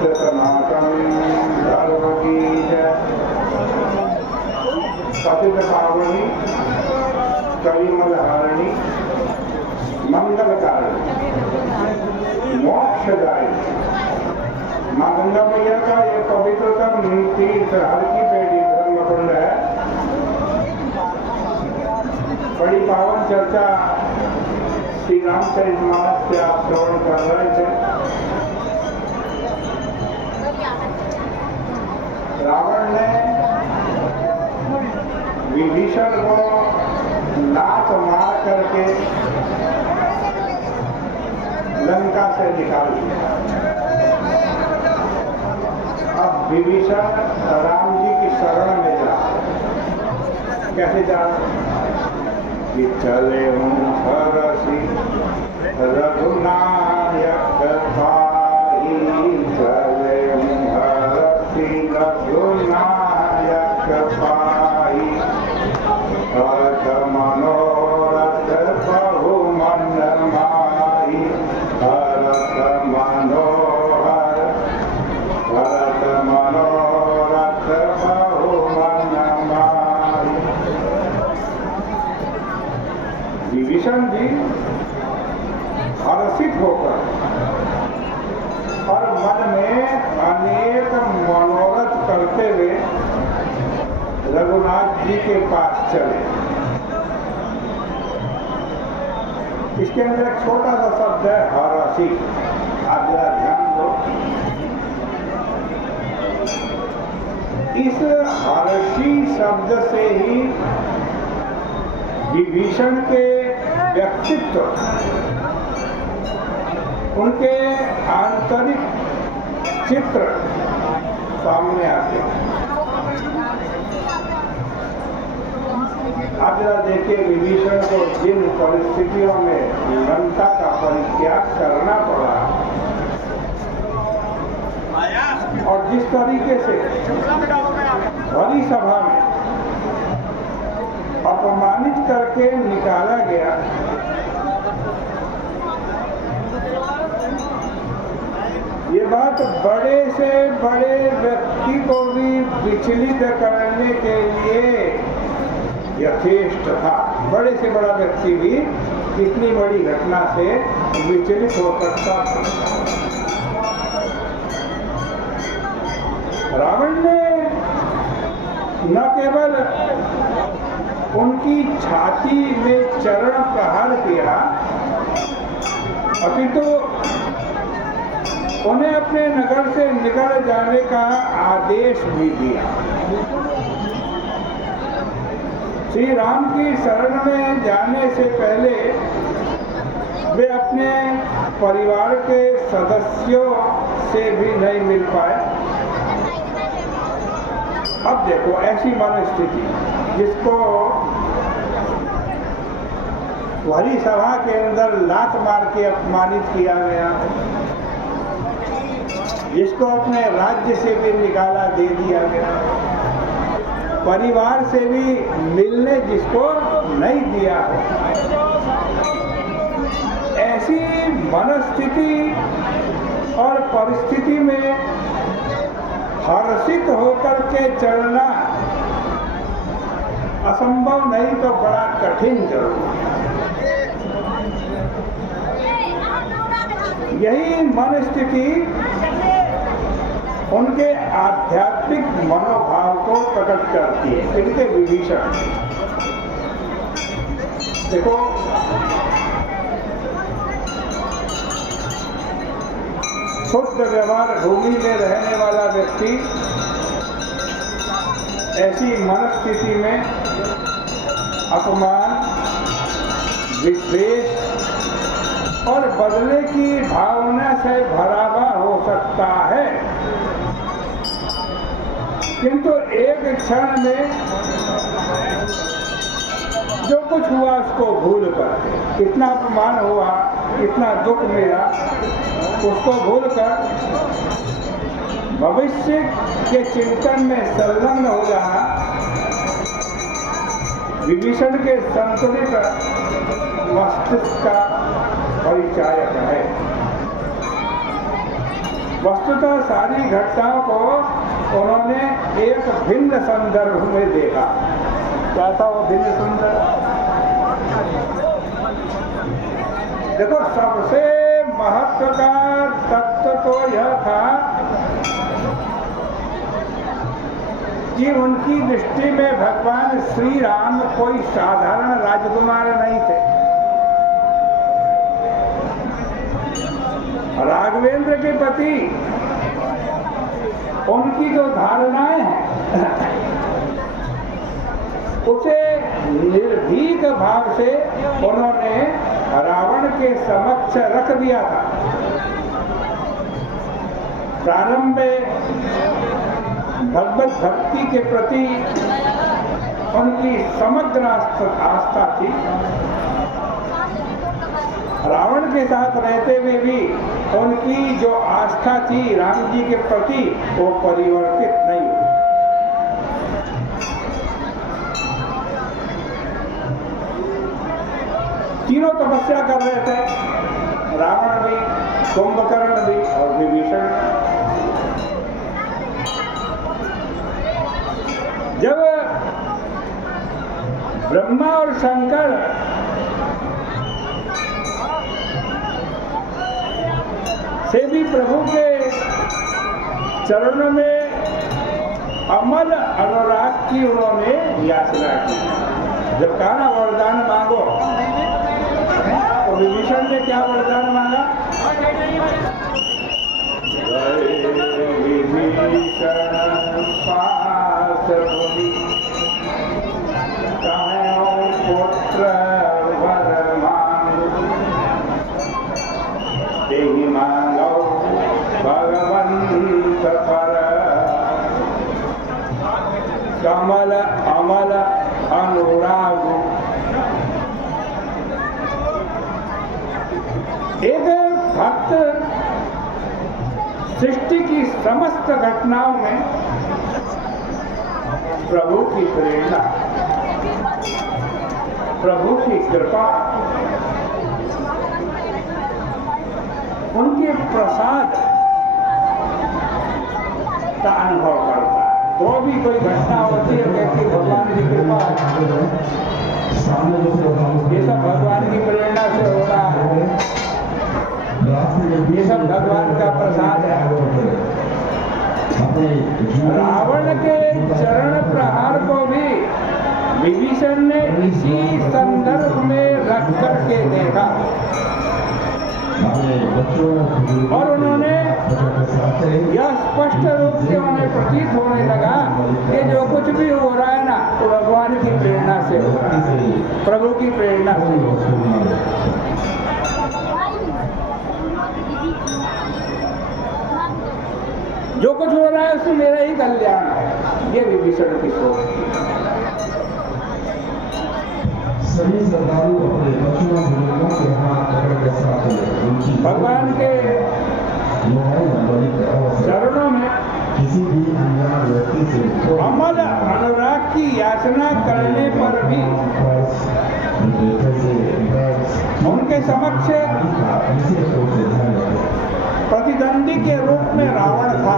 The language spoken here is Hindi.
सनातन धर्म की जय। पतित पावनी कलिमलहारिणी मंगलकारिणी मोक्षदायिनी मां गंगा मैया का ये पवित्रतम तीर्थ हर की पेड़ी धर्मकुंड है। बड़ी पावन चर्चा श्री रामचरितमानस से आप श्रवण कर रहे थे। रावण ने विभीषण को लात मार करके लंका से निकाल दिया। अब विभीषण राम जी की शरण में जा, कैसे जा? कि चले हूँ हरसी रघुनायक पाई, चले हूँ हरसी रघुनायक पाई, हरत मनोरथ बहु मन माही, हरत मनोहर भरत मनोरथ बहु मन माही। विभीषण जी हर्षित होकर और मन में अनेक मनोरथ करते हुए रघुनाथ जी के पास चले। इसके अंदर एक छोटा सा शब्द है हर्षी, आप जरा ध्यान दो। इस हर्षी शब्द से ही विभीषण के व्यक्तित्व, उनके आंतरिक चित्र सामने आते हैं। आप जरा देखिए, विभीषण को जिन परिस्थितियों में लंका का परित्याग करना पड़ा और जिस तरीके से भरी सभा में अपमानित करके निकाला गया, ये बात बड़े से बड़े व्यक्ति को भी विचलित करने के लिए यथेष्ट था। बड़े से बड़ा व्यक्ति भी इतनी बड़ी घटना से विचलित हो सकता था। रावण ने न केवल उनकी छाती में चरण प्रहार किया, अपितु उन्हें अपने नगर से निकल जाने का आदेश भी दिया। श्री राम की शरण में जाने से पहले वे अपने परिवार के सदस्यों से भी नहीं मिल पाए। अब देखो, ऐसी मनस्थिति जिसको भरी सभा के अंदर लात मार के अपमानित किया गया, जिसको अपने राज्य से भी निकाला दे दिया गया, परिवार से भी मिलने जिसको नहीं दिया हो, ऐसी मनस्थिति और परिस्थिति में हर्षित होकर के चलना असंभव नहीं तो बड़ा कठिन जरूर है। यही मनस्थिति उनके आध्यात्मिक मनोभाव को प्रकट करती है। इनके विभीषण देखो, शुद्ध व्यवहार भूमि में रहने वाला व्यक्ति ऐसी मनस्थिति में अपमान, विद्वेष और बदले की भावना से भरा हुआ हो सकता है, किंतु एक क्षण में जो कुछ हुआ उसको भूल कर, इतना अपमान हुआ, इतना दुख मिला, उसको भूल कर भविष्य के चिंतन में संलग्न हो जाना विभीषण के संतुलित मस्तिष्क का परिचायक है। वस्तुतः सारी घटनाओं को उन्होंने एक भिन्न संदर्भ में देखा। क्या था वो भिन्न संदर्भ? देखो, सबसे महत्व का तत्व तो यह था कि उनकी दृष्टि में भगवान श्री राम कोई साधारण राजकुमार नहीं थे। राघवेंद्र के प्रति उनकी जो धारणाएं हैं उसे निर्भीक भाव से उन्होंने रावण के समक्ष रख दिया था। प्रारंभ में भगवत भक्ति के प्रति उनकी समग्र आस्था थी। रावण के साथ रहते हुए भी उनकी जो आस्था थी राम जी के प्रति वो परिवर्तित नहीं हुई। तीनों तपस्या कर रहे थे, रावण भी, कुंभकर्ण भी और विभीषण। जब ब्रह्मा और शंकर से भी प्रभु के चरणों में अमल अनुराग की उन्होंने याचना की। जब कहा ना वरदान मांगो, तो विभीषण ने क्या वरदान मांगा? विभीषण पास बोली, कहो पुत्र वर मांगो, देहि मांगो भगवंत पर, कमल अमल अनुराग। एक भक्त सृष्टि की समस्त घटनाओं में प्रभु की प्रेरणा, प्रभु की कृपा, उनके प्रसाद का अनुभव करता है। जो भी कोई घटना होती है कहती भगवान की कृपा है, ये सब भगवान की प्रेरणा से हो रहा है, ये सब भगवान का प्रसाद है। रावण के चरण प्रहार को भी विभीषण ने इसी संदर्भ में रख करके देखा और उन्होंने यह स्पष्ट रूप से उन्हें प्रतीत होने लगा कि जो कुछ भी हो रहा है ना तो भगवान की प्रेरणा से हो रहा है, प्रभु की प्रेरणा से। जो कुछ हो रहा है उसमें मेरा ही कल्याण है, ये विभीषण की सोच थी। सभी श्रद्धालु अपने लक्ष्मण के हाथ पकड़ के साथ भगवान के चरणों में किसी भी अनजान व्यक्ति से अमल अनुराग की याचना करने पर भी उनके समक्ष प्रतिद्वंदी के रूप में रावण था।